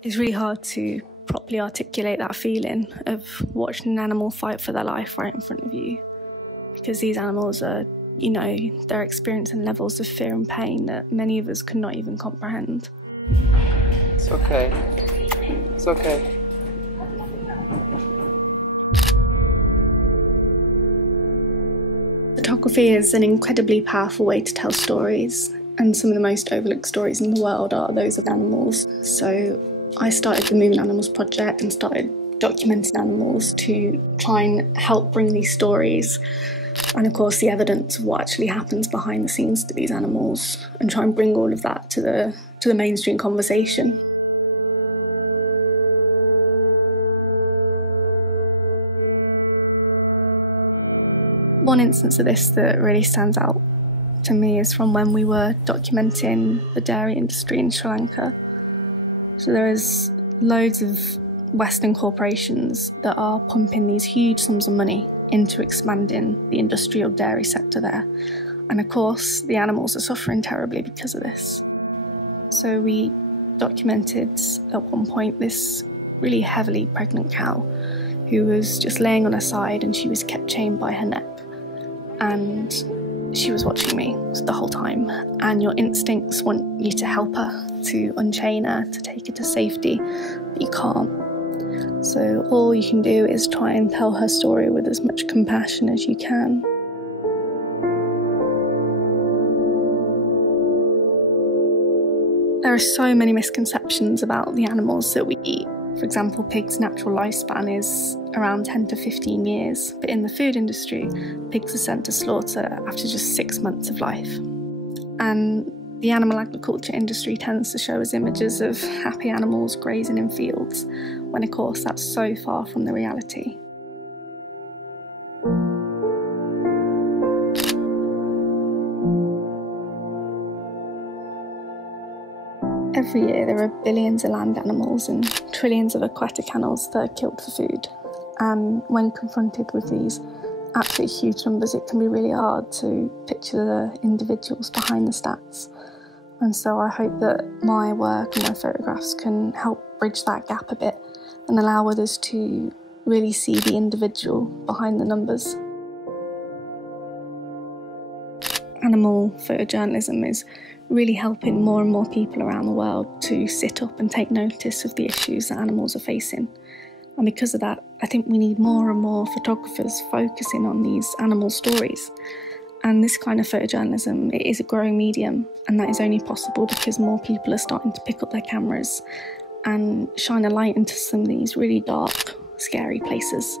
It's really hard to properly articulate that feeling of watching an animal fight for their life right in front of you, because these animals are, they're experiencing levels of fear and pain that many of us could not even comprehend. It's okay. It's okay. Photography is an incredibly powerful way to tell stories, and some of the most overlooked stories in the world are those of animals. So I started the Moving Animals project and started documenting animals to try and help bring these stories and, of course, the evidence of what actually happens behind the scenes to these animals, and try and bring all of that to the mainstream conversation. One instance of this that really stands out to me is from when we were documenting the dairy industry in Sri Lanka. So there is loads of Western corporations that are pumping these huge sums of money into expanding the industrial dairy sector there. And of course, the animals are suffering terribly because of this. So we documented at one point this really heavily pregnant cow who was just laying on her side, and she was kept chained by her neck. And she was watching me the whole time, and your instincts want you to help her, to unchain her, to take her to safety, but you can't. So all you can do is try and tell her story with as much compassion as you can. There are so many misconceptions about the animals that we eat. For example, pigs' natural lifespan is around 10 to 15 years, but in the food industry, pigs are sent to slaughter after just 6 months of life. And the animal agriculture industry tends to show us images of happy animals grazing in fields, when of course that's so far from the reality. Every year there are billions of land animals and trillions of aquatic animals that are killed for food. And when confronted with these absolutely huge numbers, it can be really hard to picture the individuals behind the stats. And so I hope that my work and my photographs can help bridge that gap a bit and allow others to really see the individual behind the numbers. Animal photojournalism is really helping more and more people around the world to sit up and take notice of the issues that animals are facing. And because of that, I think we need more and more photographers focusing on these animal stories. And this kind of photojournalism, it is a growing medium, and that is only possible because more people are starting to pick up their cameras and shine a light into some of these really dark, scary places.